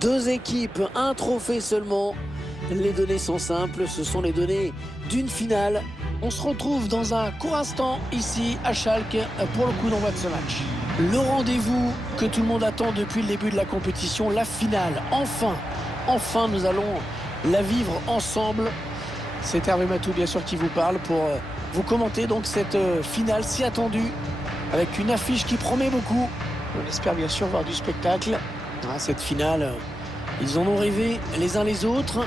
Deux équipes, un trophée seulement. Les données sont simples, ce sont les données d'une finale. On se retrouve dans un court instant ici à Schalke pour le coup d'envoi de ce match. Le rendez-vous que tout le monde attend depuis le début de la compétition, la finale. Enfin nous allons la vivre ensemble. C'est Hervé Matou bien sûr qui vous parle pour vous commenter donc cette finale si attendue avec une affiche qui promet beaucoup. On espère bien sûr voir du spectacle. Cette finale, ils en ont rêvé les uns les autres.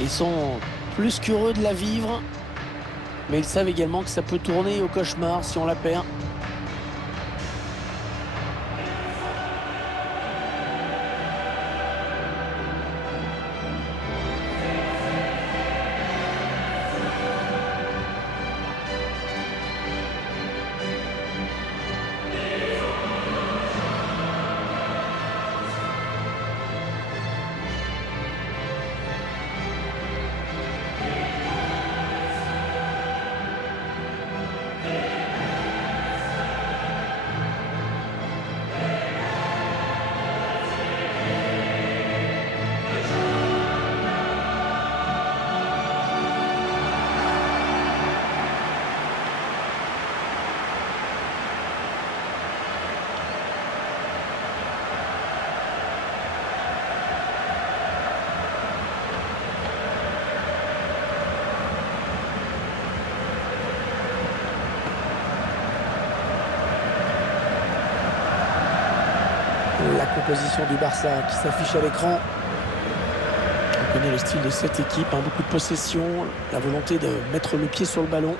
Ils sont plus qu'heureux de la vivre. Mais ils savent également que ça peut tourner au cauchemar si on la perd. La composition du Barça qui s'affiche à l'écran. On connaît le style de cette équipe, beaucoup de possession, la volonté de mettre le pied sur le ballon.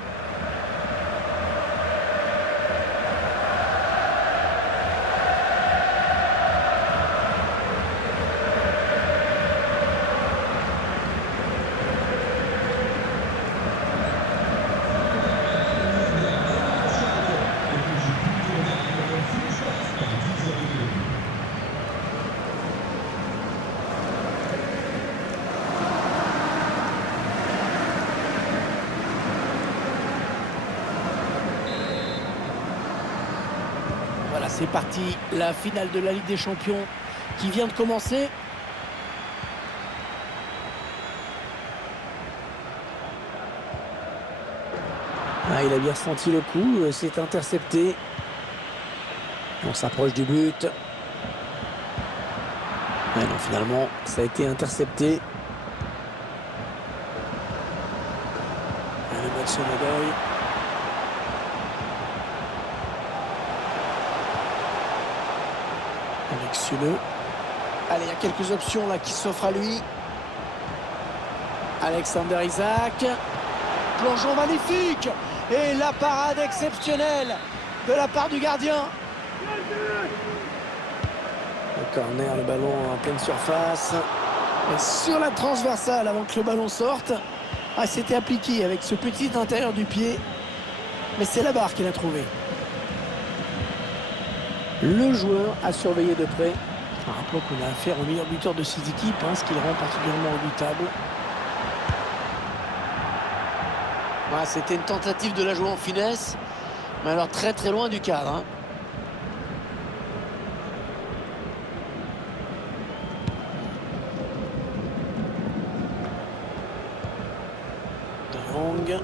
Voilà, c'est parti, la finale de la Ligue des Champions qui vient de commencer. Il a bien senti le coup, c'est intercepté. On s'approche du but. Non, finalement, ça a été intercepté. Le match Sonodoy. Avec Sule. Allez, il y a quelques options là qui s'offrent à lui. Alexander Isak. Plongeon magnifique. Et la parade exceptionnelle de la part du gardien. Le corner, le ballon en pleine surface. Et sur la transversale avant que le ballon sorte. C'était appliqué avec ce petit intérieur du pied. Mais c'est la barre qu'il a trouvé. Le joueur a surveillé de près. Rappelons qu'on a affaire au meilleur buteur de ces équipes, ce qui le rend particulièrement redoutable. C'était une tentative de la jouer en finesse, mais alors très très loin du cadre. De Jong.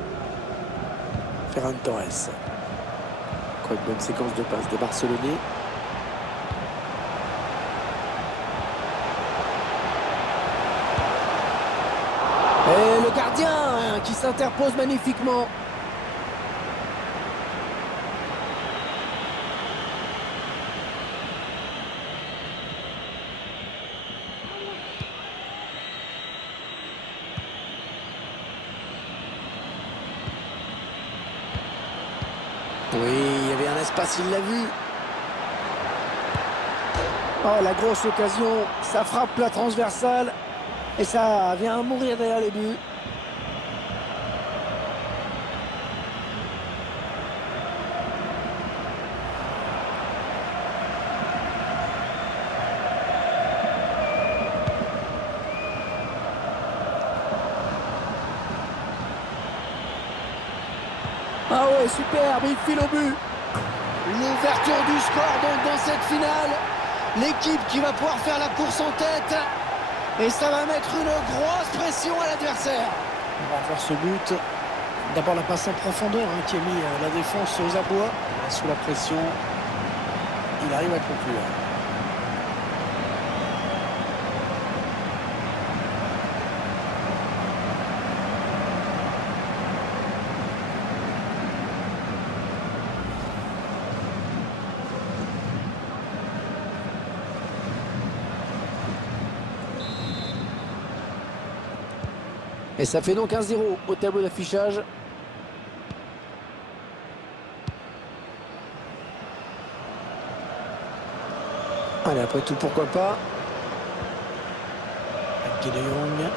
Ferran Torres. Quoi, une bonne séquence de passes des Barcelonais. Et le gardien qui s'interpose magnifiquement. Oui, il y avait un espace, il l'a vu. Oh, la grosse occasion, ça frappe la transversale. Et ça vient mourir derrière les buts. Ah ouais, superbe, il file au but. L'ouverture du score donc dans cette finale. l'équipe qui va pouvoir faire la course en tête. Et ça va mettre une grosse pression à l'adversaire. On va voir ce but. D'abord la passe en profondeur qui a mis la défense aux abois. Sous la pression, il arrive à conclure. Et ça fait donc 1-0 au tableau d'affichage. Allez, après tout, pourquoi pas. De Jong.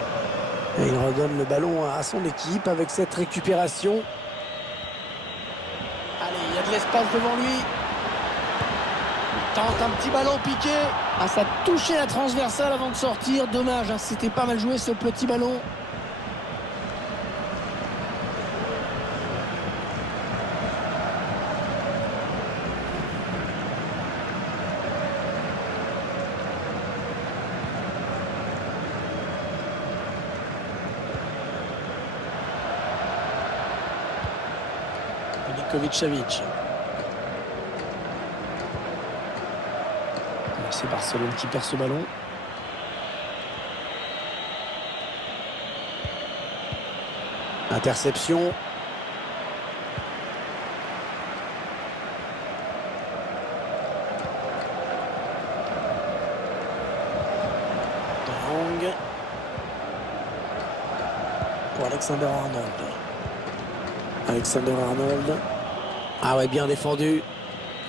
Et il redonne le ballon à son équipe avec cette récupération. Allez, il y a de l'espace devant lui. Il tente un petit ballon piqué. Ah, ça a touché la transversale avant de sortir. Dommage, hein, c'était pas mal joué ce petit ballon. Milinkovic-Savic. C'est Barcelone qui perd ce ballon. Interception. De Jong. Pour Alexander-Arnold. Alexander-Arnold. Ah ouais, bien défendu.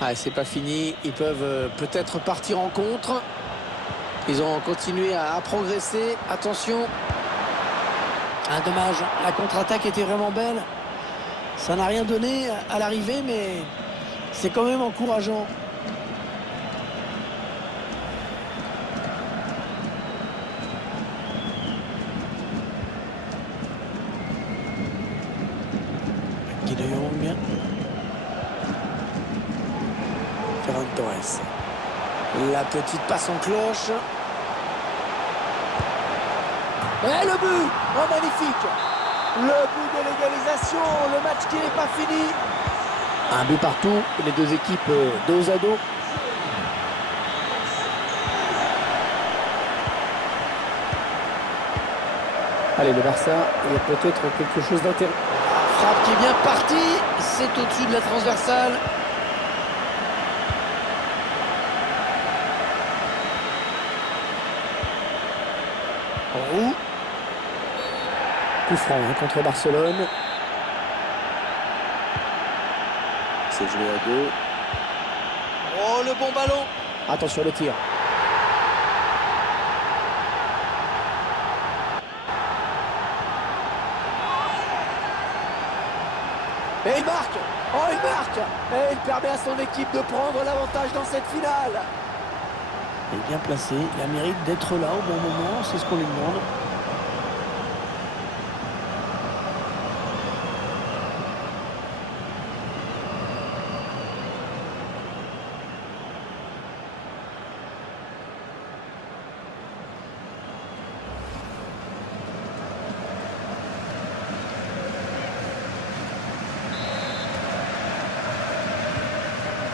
Ah, c'est pas fini. Ils peuvent peut-être partir en contre. Ils ont continué à progresser. Attention. Ah, dommage. La contre-attaque était vraiment belle. Ça n'a rien donné à l'arrivée, mais c'est quand même encourageant. De Jong. Ferran Torres. La petite passe en cloche. Et le but! Oh, magnifique! Le but de l'égalisation, le match qui n'est pas fini. Un but partout, les deux équipes dos à dos. Allez, le Barça, il y a peut-être quelque chose d'intéressant. Frappe qui est bien partie, c'est au-dessus de la transversale. Roux. Coup franc contre Barcelone. C'est joué à deux. Oh, le bon ballon. Attention le tir. Et il marque. Oh, il marque. Et il permet à son équipe de prendre l'avantage dans cette finale. Il est bien placé. Il a mérite d'être là au bon moment. C'est ce qu'on lui demande.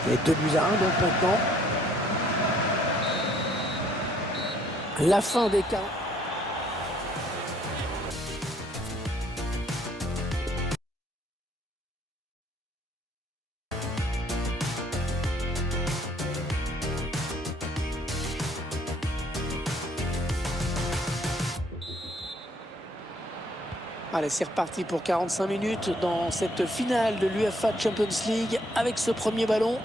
Et 2-1 donc maintenant. La fin des cas. Allez, c'est reparti pour 45 minutes dans cette finale de l'UEFA Champions League avec ce premier ballon.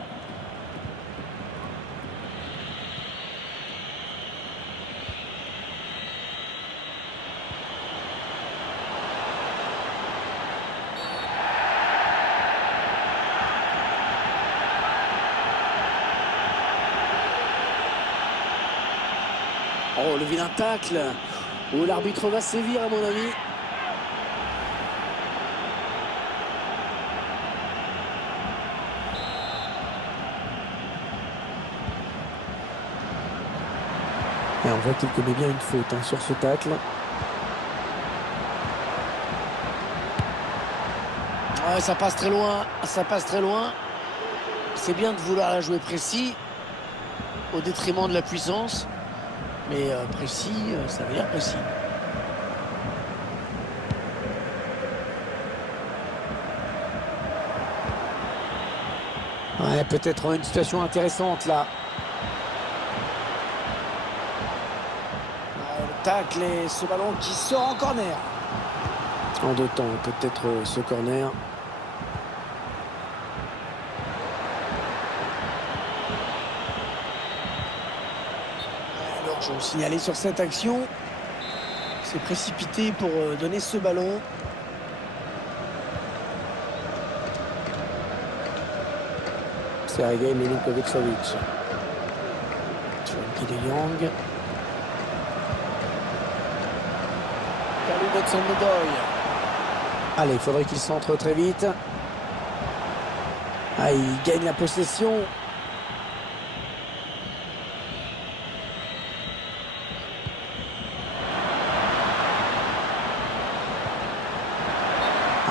Oh, le vilain tacle. Oh, l'arbitre va sévir à mon avis. Et on voit qu'il commet bien une faute sur ce tacle. Ouais, ça passe très loin, ça passe très loin. C'est bien de vouloir la jouer précis au détriment de la puissance. Mais précis, ça veut dire précis. Ouais, peut-être une situation intéressante là. Ouais, le tacle et ce ballon qui sort en corner. En deux temps, peut-être ce corner. Alors, je vais signaler sur cette action. C'est précipité pour donner ce ballon. Sergej Milinkovic-Savic. Frenkie de Jong. Kalou Hudson-Odoi. Allez, il faudrait qu'il centre très vite. Ah, il gagne la possession.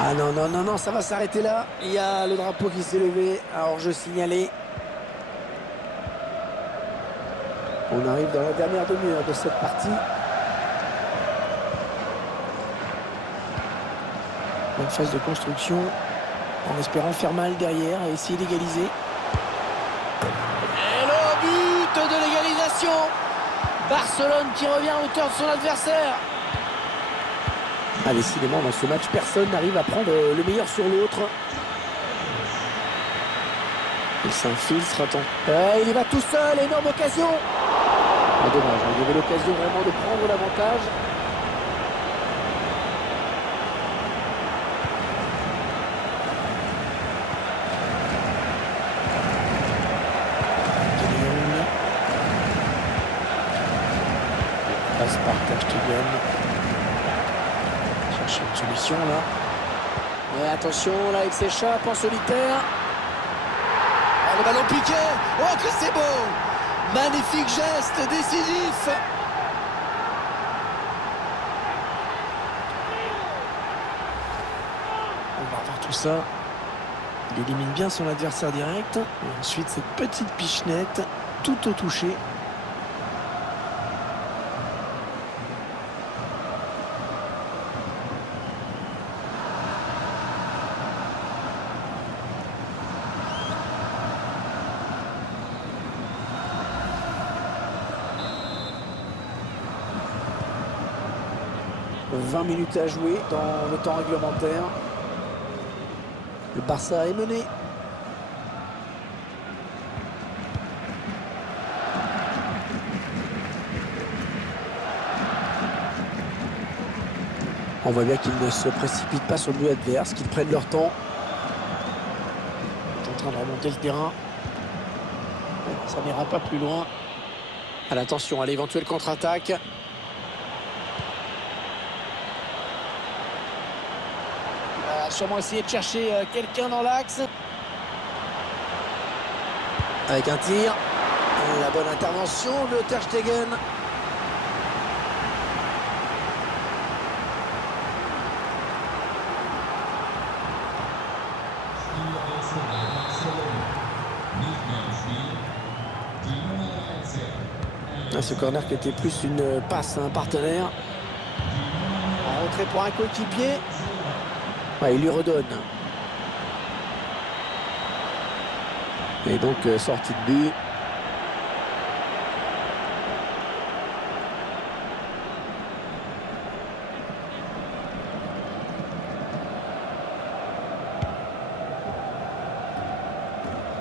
Ah non, non, non, non, ça va s'arrêter là. Il y a le drapeau qui s'est levé. Alors, je signalais. On arrive dans la dernière demi-heure de cette partie. Bonne phase de construction. En espérant faire mal derrière et essayer d'égaliser. Et le but de l'égalisation. Barcelone qui revient à hauteur de son adversaire. Ah, décidément, dans ce match, personne n'arrive à prendre le meilleur sur l'autre. Il s'infiltre, attends. Il y va tout seul, énorme occasion. Ah, dommage, il y avait l'occasion vraiment de prendre l'avantage. Passe par Ter Stegen. Chercher une solution là. Et attention, là il s'échappe en solitaire. Ah, le ballon piqué. Oh que c'est beau. Magnifique geste décisif. On va revoir tout ça. Il élimine bien son adversaire direct. Et ensuite cette petite pichenette tout au toucher. « 20 minutes à jouer dans le temps réglementaire. Le Barça est mené. On voit bien qu'ils ne se précipitent pas sur le but adverse, qu'ils prennent leur temps. Ils sont en train de remonter le terrain. Ça n'ira pas plus loin. Attention à l'éventuelle contre-attaque. Sûrement essayer de chercher quelqu'un dans l'axe. Avec un tir. La bonne intervention de Ter Stegen. Ce corner qui était plus une passe à un partenaire. En retrait pour un coéquipier. Ouais, il lui redonne. Et donc, sortie de but.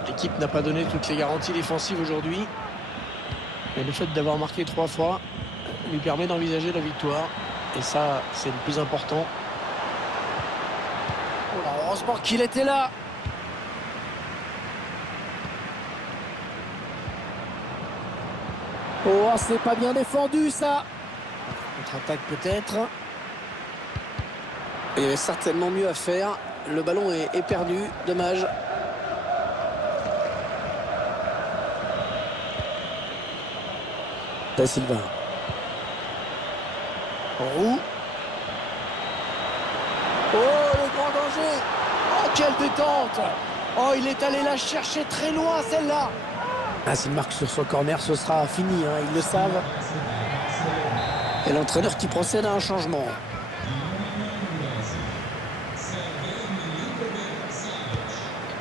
L'équipe n'a pas donné toutes les garanties défensives aujourd'hui. Mais le fait d'avoir marqué 3 fois lui permet d'envisager la victoire. Et ça, c'est le plus important. Heureusement qu'il était là. Oh, c'est pas bien défendu ça. Contre-attaque peut-être. Il y avait certainement mieux à faire. Le ballon est perdu. Dommage. Da Silva. Roux. Oh, le grand danger. Oh, quelle détente. Oh, il est allé la chercher très loin, celle-là. Ah, s'il marque sur son corner, ce sera fini, hein, ils le savent. Et l'entraîneur qui procède à un changement.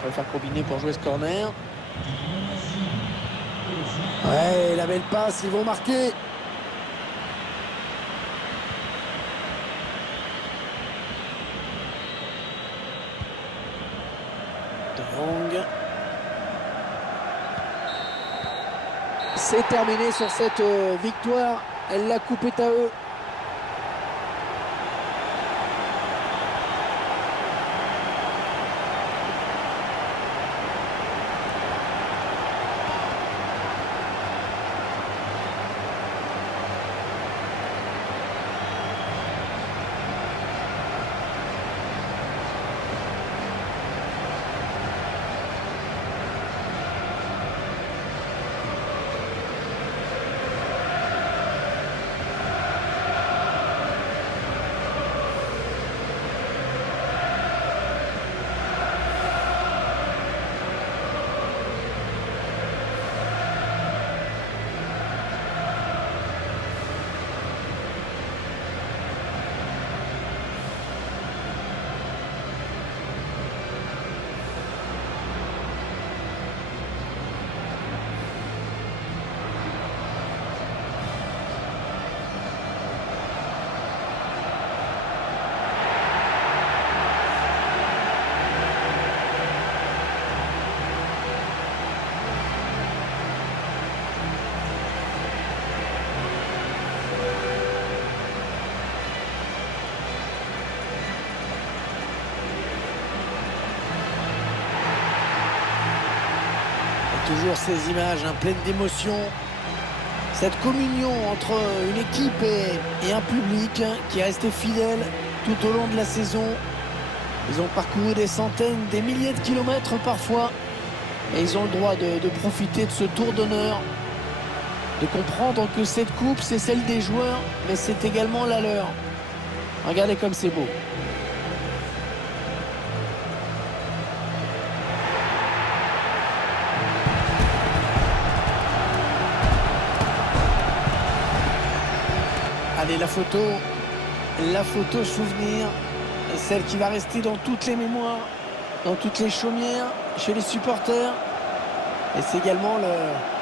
Il va faire combiner pour jouer ce corner. Ouais, la belle passe, ils vont marquer. Drong. C'est terminé sur cette victoire. La coupe est à eux. Toujours ces images pleines d'émotion. Cette communion entre une équipe et un public qui est resté fidèle tout au long de la saison. Ils ont parcouru des centaines, des milliers de kilomètres parfois. Et ils ont le droit de profiter de ce tour d'honneur. De comprendre que cette coupe, c'est celle des joueurs, mais c'est également la leur. Regardez comme c'est beau. Allez, la photo souvenir, celle qui va rester dans toutes les mémoires, dans toutes les chaumières, chez les supporters. Et c'est également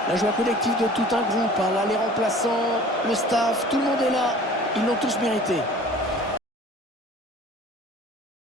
la joie collective de tout un groupe. Là, les remplaçants, le staff, tout le monde est là. Ils l'ont tous mérité.